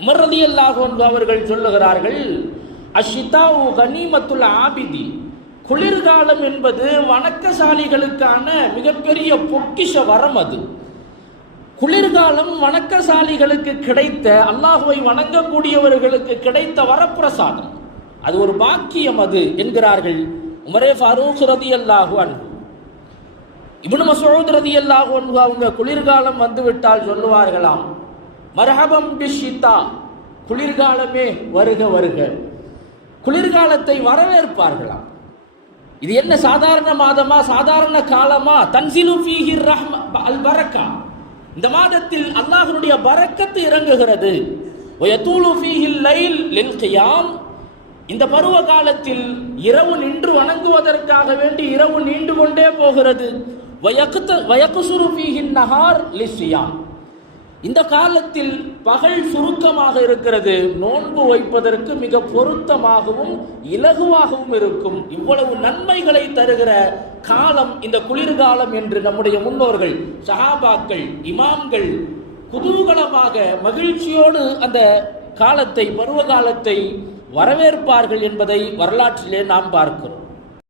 Umar ரலியல்லாஹு அன்ஹு அவர்கள் சொல்லுகிறார்கள், அஷ்ஷிதாஉ கனீமத்துல் ஆபிதி, குளிர்காலம் என்பது வணக்கசாலிகளுக்கான மிகப்பெரிய பொக்கிஷ வரம். அது குளிர்காலம் வணக்கசாலிகளுக்கு கிடைத்த, அல்லாஹுவை வணங்கக்கூடியவர்களுக்கு கிடைத்த வரப்பிரசாதம். அது ஒரு பாக்கியம் அது என்கிறார்கள் உமரே ஃபாரூக் ரலியல்லாஹு அன்ஹு. இப்னு மஸ்ஊத் ரலியல்லாஹு அன்ஹு அவங்க குளிர்காலம் வந்துவிட்டால் சொல்லுவார்களாம், மர்ஹபம் பிஷ்ஷிதா, குளிர்காலமே வருக வருக. குளிர்காலத்தை வரவேற்பார்களாம். இது என்ன சாதாரண மாதமா, சாதாரண காலமா? தன்சிலு ஃபீஹி ரஹ்ம அல் பரக்கா, இந்த மாதத்தில் அல்லாஹ்வுடைய பரக்கத்து இறங்குகிறது. வயதூலு ஃபீஹில் லைல் லில் கியாம், இந்த பருவ காலத்தில் இரவு நின்று வணங்குவதற்காக வேண்டி இரவு நீண்டு கொண்டே போகிறது. வயக்சுரு ஃபீஹின் நஹார் லிஸ்ஸியாம், இந்த காலத்தில் பகல் சுருக்கமாக இருக்கிறது, நோன்பு வைப்பதற்கு மிக பொருத்தமாகவும் இலகுவாகவும் இருக்கும். இவ்வளவு நன்மைகளை தருகிற காலம் இந்த குளிர்காலம் என்று நம்முடைய முன்னோர்கள், சஹாபாக்கள், இமாம்கள் குதூகலமாக மகிழ்ச்சியோடு அந்த காலத்தை, பருவ காலத்தை வரவேற்பார்கள் என்பதை வரலாற்றிலே நாம் பார்க்கிறோம்.